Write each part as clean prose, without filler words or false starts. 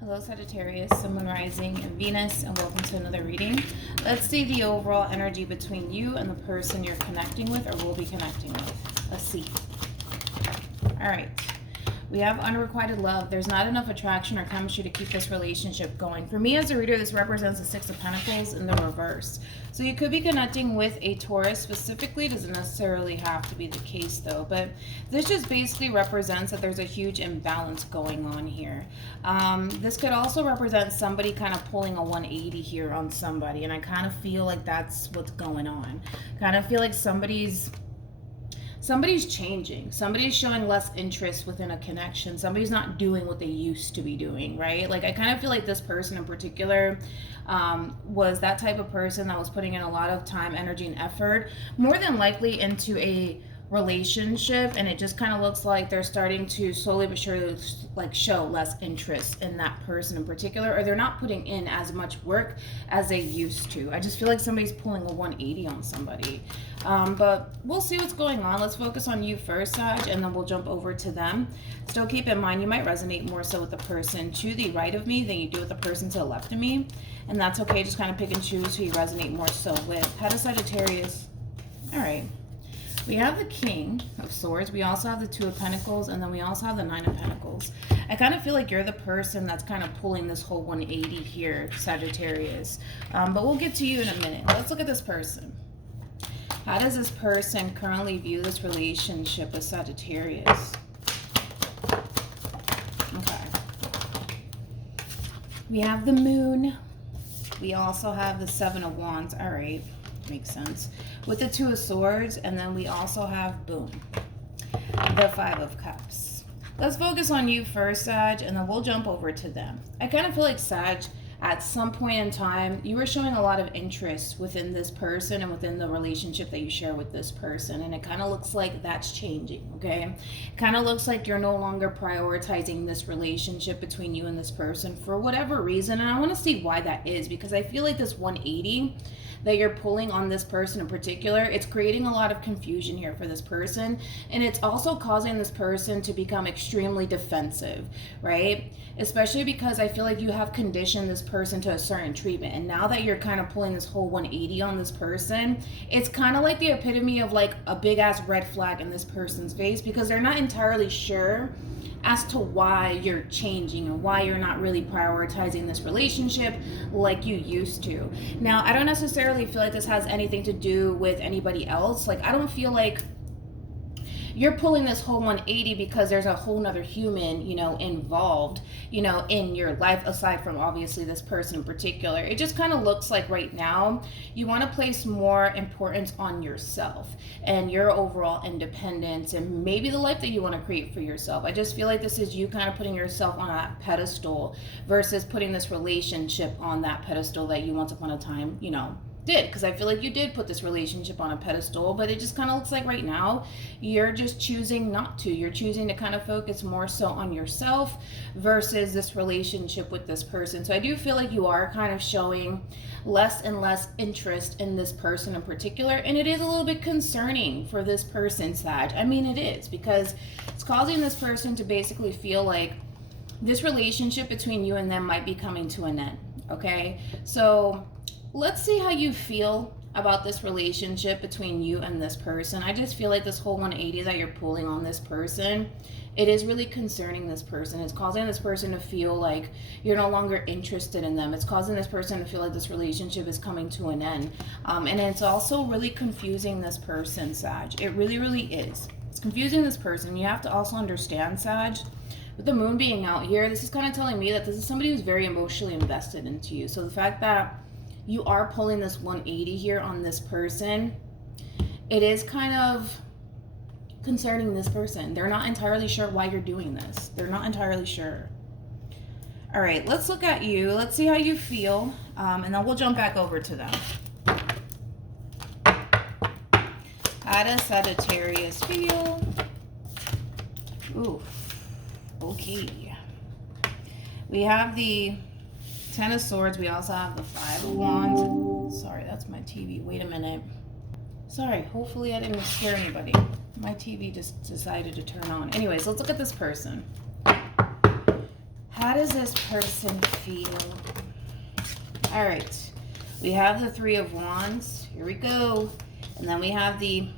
Hello Sagittarius, Sun, Moon, Rising, and Venus, and welcome to another reading. Let's see the overall energy between you and the person you're connecting with or will be connecting with. Let's see. All right. We have unrequited love. There's not enough attraction or chemistry to keep this relationship going. For me as a reader, this represents the Six of Pentacles in the reverse. So you could be connecting with a Taurus specifically. It doesn't necessarily have to be the case though. But this just basically represents that there's a huge imbalance going on here. This could also represent somebody kind of pulling a 180 here on somebody. And I kind of feel like that's what's going on. Kind of feel like somebody's changing. Somebody's showing less interest within a connection. Somebody's not doing what they used to be doing, right? Like I kind of feel like this person in particular was that type of person that was putting in a lot of time, energy, and effort, more than likely into a relationship, and it just kind of looks like they're starting to slowly but surely like show less interest in that person in particular, or they're not putting in as much work as they used to. I just feel like somebody's pulling a 180 on somebody. But we'll see what's going on. Let's focus on you first, Sag, and then we'll jump over to them. Still keep in mind you might resonate more so with the person to the right of me than you do with the person to the left of me, and that's okay. Just kind of pick and choose who you resonate more so with. Head of Sagittarius. All right. We have the King of Swords. We also have the Two of Pentacles, and then we also have the Nine of Pentacles. I kind of feel like you're the person that's kind of pulling this whole 180 here, Sagittarius. But we'll get to you in a minute. Let's look at this person. How does this person currently view this relationship with Sagittarius? Okay. We have the Moon. We also have the Seven of Wands. All right. Makes sense. With the Two of Swords, and then we also have, boom, the Five of Cups. Let's focus on you first, Sag, and then we'll jump over to them. I kind of feel like, Sag, at some point in time, you were showing a lot of interest within this person and within the relationship that you share with this person, and it kind of looks like that's changing, okay? It kind of looks like you're no longer prioritizing this relationship between you and this person for whatever reason, and I want to see why that is, because I feel like this 180 that you're pulling on this person in particular, it's creating a lot of confusion here for this person, and it's also causing this person to become extremely defensive, right? Especially because I feel like you have conditioned this person to a certain treatment, and now that you're kind of pulling this whole 180 on this person, it's kind of like the epitome of like a big ass red flag in this person's face, because they're not entirely sure as to why you're changing and why you're not really prioritizing this relationship like you used to. Now, I don't necessarily feel like this has anything to do with anybody else. Like, I don't feel like you're pulling this whole 180 because there's a whole nother human, involved, in your life aside from obviously this person in particular. It just kind of looks like right now you want to place more importance on yourself and your overall independence and maybe the life that you want to create for yourself. I just feel like this is you kind of putting yourself on that pedestal versus putting this relationship on that pedestal that you once upon a time, did, because I feel like you did put this relationship on a pedestal, but it just kind of looks like right now you're just choosing not to. You're choosing to kind of focus more so on yourself versus this relationship with this person. So I do feel like you are kind of showing less and less interest in this person in particular, and it is a little bit concerning for this person, Sag. I mean, it is, because it's causing this person to basically feel like this relationship between you and them might be coming to an end, okay? So let's see how you feel about this relationship between you and this person. I just feel like this whole 180 that you're pulling on this person, it is really concerning this person. It's causing this person to feel like you're no longer interested in them. It's causing this person to feel like this relationship is coming to an end. And it's also really confusing this person, Sag. It really, really is. It's confusing this person. You have to also understand, Sag, with the moon being out here, this is kind of telling me that this is somebody who's very emotionally invested into you. So the fact that you are pulling this 180 here on this person, it is kind of concerning this person. They're not entirely sure why you're doing this. They're not entirely sure. All right, let's look at you. Let's see how you feel, and then we'll jump back over to them. How does Sagittarius feel? Ooh, okay. We have the Ten of Swords. We also have the Five of Wands. Sorry, that's my TV. Wait a minute. Sorry, hopefully I didn't scare anybody. My TV just decided to turn on. Anyways, let's look at this person. How how does this person feel? All right. We have the Three of Wands. Here we go. And then we have the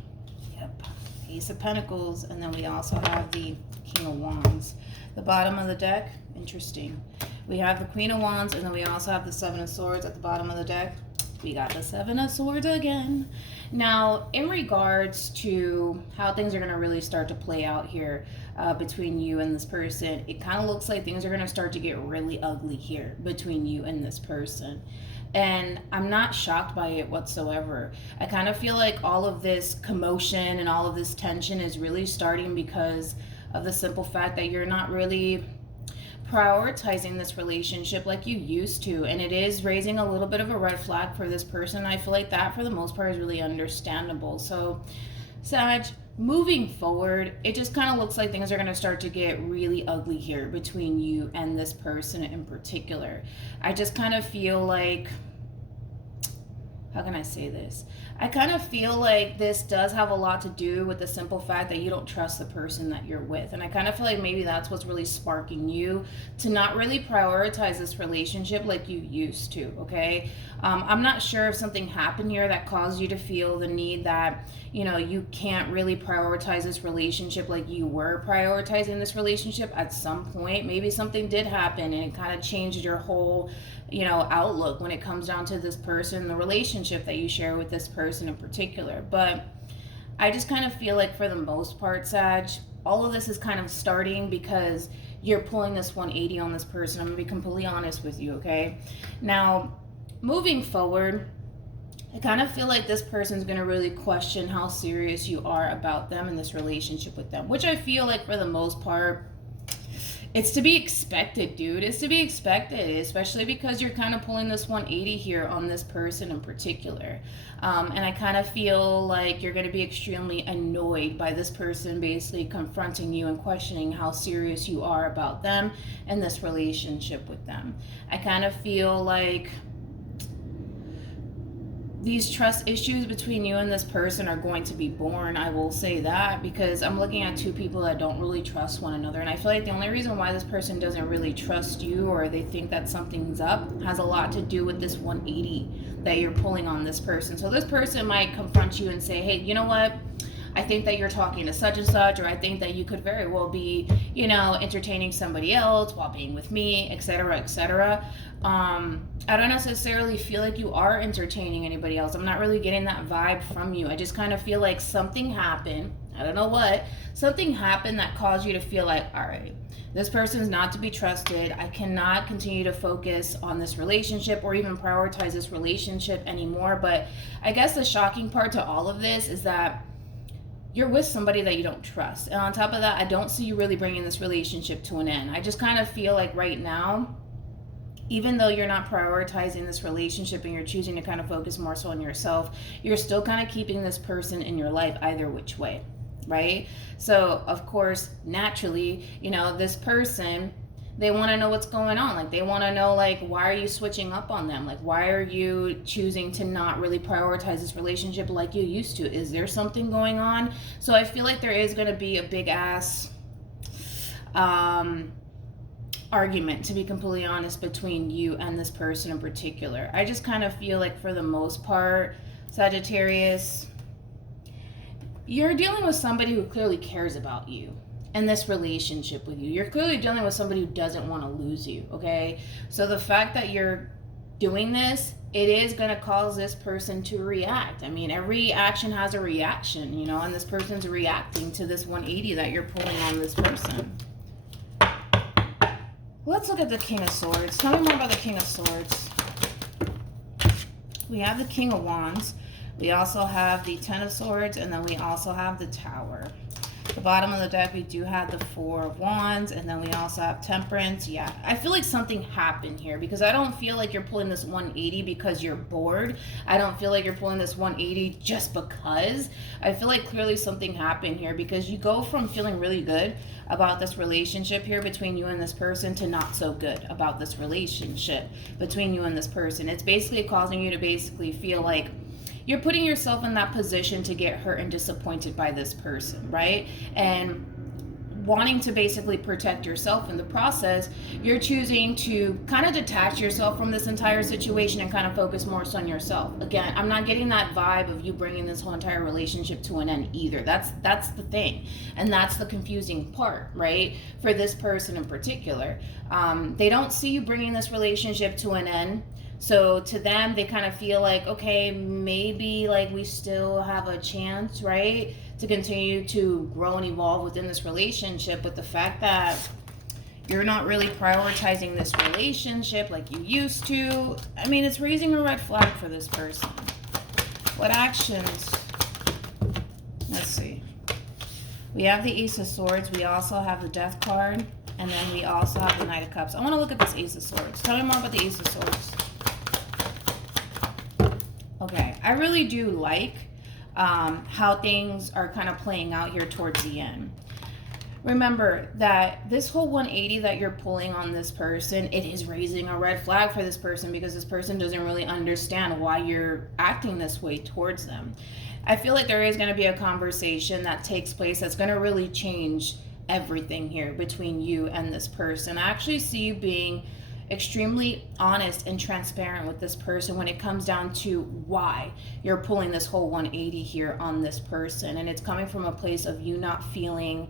Ace of Pentacles. And then we also have the King of Wands. The bottom of the deck, interesting. We have the Queen of Wands, and then we also have the Seven of Swords at the bottom of the deck. We got the Seven of Swords again. Now, in regards to how things are going to really start to play out here between you and this person, it kind of looks like things are going to start to get really ugly here between you and this person. And I'm not shocked by it whatsoever. I kind of feel like all of this commotion and all of this tension is really starting because of the simple fact that you're not really prioritizing this relationship like you used to, and it is raising a little bit of a red flag for this person. I feel like that for the most part is really understandable. So Sag, moving forward, it just kind of looks like things are going to start to get really ugly here between you and this person in particular. I just kind of feel like, how can I say this? I kind of feel like this does have a lot to do with the simple fact that you don't trust the person that you're with. And I kind of feel like maybe that's what's really sparking you to not really prioritize this relationship like you used to, okay? I'm not sure if something happened here that caused you to feel the need that, you know, you can't really prioritize this relationship like you were prioritizing this relationship at some point. Maybe something did happen and it kind of changed your whole, you know, outlook when it comes down to this person, the relationship that you share with this person in particular. But I just kind of feel like for the most part, Sag, all of this is kind of starting because you're pulling this 180 on this person. I'm gonna be completely honest with you, okay? Now, moving forward, I kind of feel like this person's going to really question how serious you are about them and this relationship with them, which I feel like for the most part, it's to be expected, dude. It's to be expected, especially because you're kind of pulling this 180 here on this person in particular. And I kind of feel like you're going to be extremely annoyed by this person basically confronting you and questioning how serious you are about them and this relationship with them. I kind of feel like these trust issues between you and this person are going to be born. I will say that because I'm looking at two people that don't really trust one another. And I feel like the only reason why this person doesn't really trust you or they think that something's up has a lot to do with this 180 that you're pulling on this person. So this person might confront you and say, hey, you know what? I think that you're talking to such and such, or I think that you could very well be, you know, entertaining somebody else while being with me, etc., etc. I don't necessarily feel like you are entertaining anybody else. I'm not really getting that vibe from you. I just kind of feel like something happened. I don't know what. Something happened that caused you to feel like, all right, this person's not to be trusted. I cannot continue to focus on this relationship or even prioritize this relationship anymore. But I guess the shocking part to all of this is that you're with somebody that you don't trust. And on top of that, I don't see you really bringing this relationship to an end. I just kind of feel like right now, even though you're not prioritizing this relationship and you're choosing to kind of focus more so on yourself, you're still kind of keeping this person in your life either which way, right? So, of course, naturally, you know, this person, they want to know what's going on. Like, they want to know, like, why are you switching up on them? Like, why are you choosing to not really prioritize this relationship like you used to? Is there something going on? So I feel like there is going to be a big ass argument, to be completely honest, between you and this person in particular. I just kind of feel like for the most part, Sagittarius, you're dealing with somebody who clearly cares about you and this relationship with you. You're clearly dealing with somebody who doesn't want to lose you, okay? So the fact that you're doing this, it is going to cause this person to react. I mean, every action has a reaction, you know, and this person's reacting to this 180 that you're pulling on this person. Let's look at the King of Swords. Tell me more about the King of Swords. We have the King of Wands. We also have the Ten of Swords, and then we also have the Tower. The bottom of the deck, we do have the Four of Wands, and then we also have Temperance. Yeah, I feel like something happened here because I don't feel like you're pulling this 180 because you're bored. I don't feel like you're pulling this 180 just because. I feel like clearly something happened here because you go from feeling really good about this relationship here between you and this person to not so good about this relationship between you and this person. It's basically causing you to basically feel like you're putting yourself in that position to get hurt and disappointed by this person, right? And wanting to basically protect yourself in the process, you're choosing to kind of detach yourself from this entire situation and kind of focus more so on yourself. Again, I'm not getting that vibe of you bringing this whole entire relationship to an end either. That's the thing, and that's the confusing part, right? For this person in particular, they don't see you bringing this relationship to an end. So to them, they kind of feel like, okay, maybe like we still have a chance, right, to continue to grow and evolve within this relationship. But the fact that you're not really prioritizing this relationship like you used to, I mean, it's raising a red flag for this person. What actions? Let's see. We have the Ace of Swords. We also have the Death card. And then we also have the Knight of Cups. I want to look at this Ace of Swords. Tell me more about the Ace of Swords. Okay, I really do like how things are kind of playing out here towards the end. Remember that this whole 180 that you're pulling on this person, it is raising a red flag for this person, because this person doesn't really understand why you're acting this way towards them. I feel like there is going to be a conversation that takes place that's going to really change everything here between you and this person. I actually see you being extremely honest and transparent with this person when it comes down to why you're pulling this whole 180 here on this person. And it's coming from a place of you not feeling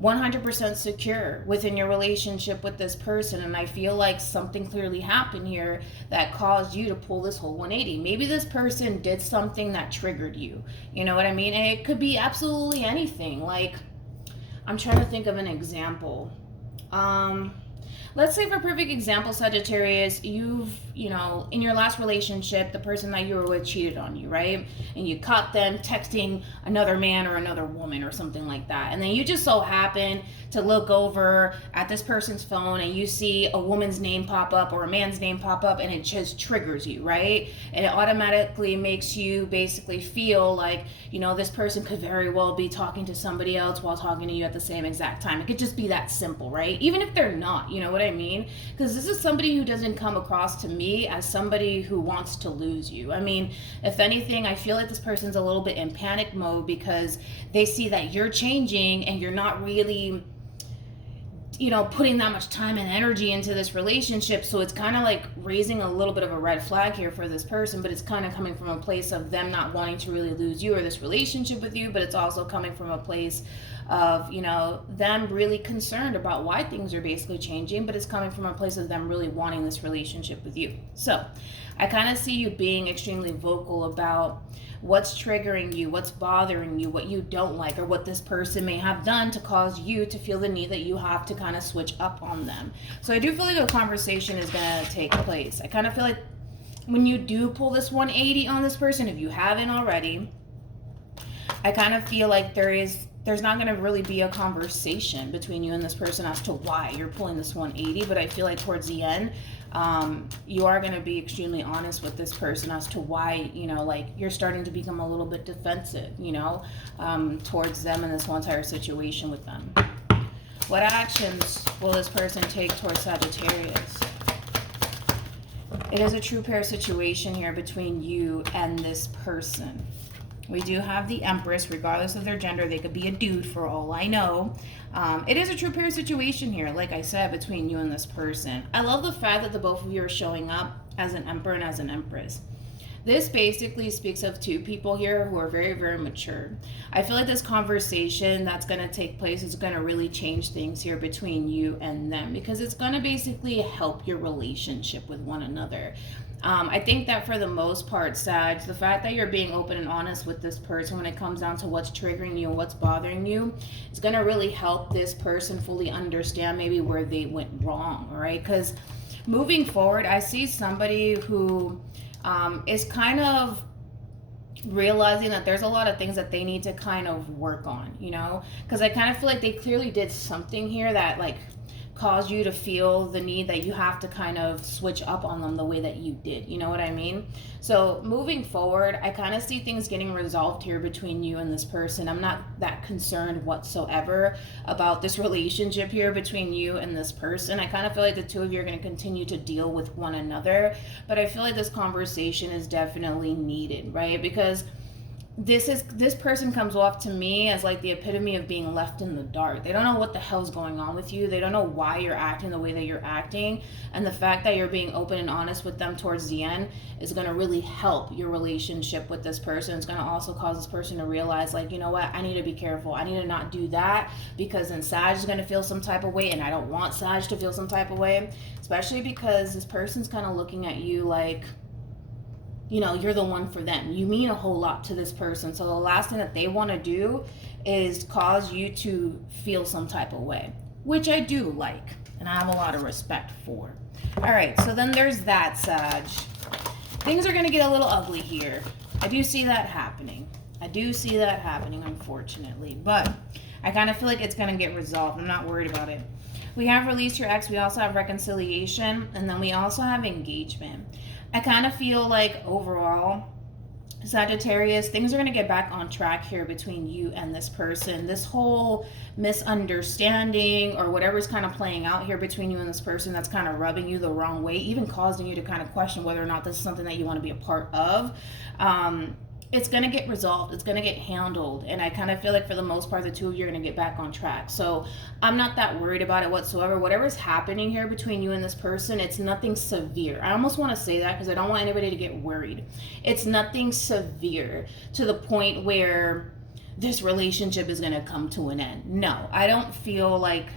100% secure within your relationship with this person. And I feel like something clearly happened here that caused you to pull this whole 180. Maybe this person did something that triggered you. You know what I mean? And it could be absolutely anything. Like, I'm trying to think of an example. Let's say, for perfect example, Sagittarius, you know, in your last relationship, the person that you were with cheated on you, right? And you caught them texting another man or another woman or something like that. And then you just so happen to look over at this person's phone and you see a woman's name pop up or a man's name pop up, and it just triggers you, right? And it automatically makes you basically feel like, you know, this person could very well be talking to somebody else while talking to you at the same exact time. It could just be that simple, right? Even if they're not, you know what I mean? Because this is somebody who doesn't come across to me as somebody who wants to lose you. I mean, if anything, I feel like this person's a little bit in panic mode because they see that you're changing and you're not really, you know, putting that much time and energy into this relationship. So it's kind of like raising a little bit of a red flag here for this person, but it's kind of coming from a place of them not wanting to really lose you or this relationship with you, but it's also coming from a place of, you know, them really concerned about why things are basically changing, but it's coming from a place of them really wanting this relationship with you. So I kind of see you being extremely vocal about what's triggering you, what's bothering you, what you don't like, or what this person may have done to cause you to feel the need that you have to kind of switch up on them. So I do feel like a conversation is going to take place. I kind of feel like when you do pull this 180 on this person, if you haven't already, I kind of feel like there's not going to really be a conversation between you and this person as to why you're pulling this 180, but I feel like towards the end, you are going to be extremely honest with this person as to why, you know, like you're starting to become a little bit defensive, you know, towards them and this whole entire situation with them. What actions will this person take towards Sagittarius? It is a true pair situation here between you and this person. We do have the Empress. Regardless of their gender, they could be a dude for all I know. It is a true pair situation here, like I said, between you and this person. I love the fact that the both of you are showing up as an Emperor and as an Empress. This basically speaks of two people here who are very, very mature. I feel like this conversation that's going to take place is going to really change things here between you and them, because it's going to basically help your relationship with one another. I think that for the most part, Sag, the fact that you're being open and honest with this person when it comes down to what's triggering you and what's bothering you, it's going to really help this person fully understand maybe where they went wrong, all right? Because moving forward, I see somebody who is kind of realizing that there's a lot of things that they need to kind of work on, you know? Because I kind of feel like they clearly did something here that, like, cause you to feel the need that you have to kind of switch up on them the way that you did. You know what I mean? So moving forward, I kind of see things getting resolved here between you and this person. I'm not that concerned whatsoever about this relationship here between you and this person. I kind of feel like the two of you are going to continue to deal with one another, but I feel like this conversation is definitely needed, right? Because this person comes off to me as like the epitome of being left in the dark. They don't know what the hell's going on with you. They don't know why you're acting the way that you're acting. And the fact that you're being open and honest with them towards the end is going to really help your relationship with this person. It's going to also cause this person to realize, like, you know what, I need to be careful. I need to not do that, because then Sag is going to feel some type of way, and I don't want Sag to feel some type of way, especially because this person's kind of looking at you like, you know, you're the one for them. You mean a whole lot to this person. So the last thing that they want to do is cause you to feel some type of way, which I do like, and I have a lot of respect for. All right, so then there's that, Sag. Things are going to get a little ugly here. I do see that happening. Unfortunately. But I kind of feel like it's going to get resolved. I'm not worried about it. We have released your ex. We also have reconciliation. And then we also have engagement. I kind of feel like overall, Sagittarius, things are going to get back on track here between you and this person. This whole misunderstanding or whatever's kind of playing out here between you and this person that's kind of rubbing you the wrong way, even causing you to kind of question whether or not this is something that you want to be a part of. It's going to get resolved. It's going to get handled. And I kind of feel like for the most part, the two of you are going to get back on track. So I'm not that worried about it whatsoever. Whatever's happening here between you and this person, it's nothing severe. I almost want to say that because I don't want anybody to get worried. It's nothing severe to the point where this relationship is going to come to an end. No, I don't feel like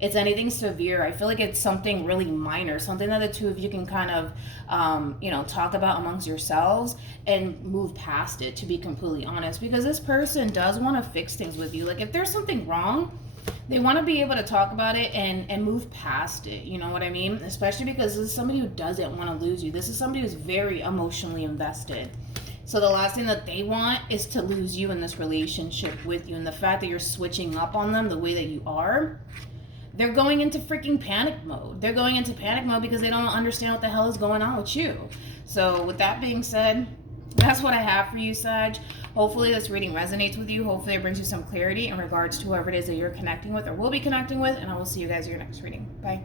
it's anything severe. I feel like it's something really minor, something that the two of you can kind of, talk about amongst yourselves and move past it, to be completely honest, because this person does want to fix things with you. Like if there's something wrong, they want to be able to talk about it and move past it. You know what I mean? Especially because this is somebody who doesn't want to lose you. This is somebody who's very emotionally invested. So the last thing that they want is to lose you in this relationship with you. And the fact that you're switching up on them the way that you are, they're going into freaking panic mode. They're going into panic mode because they don't understand what the hell is going on with you. So with that being said, that's what I have for you, Sag. Hopefully this reading resonates with you. Hopefully it brings you some clarity in regards to whoever it is that you're connecting with or will be connecting with. And I will see you guys in your next reading. Bye.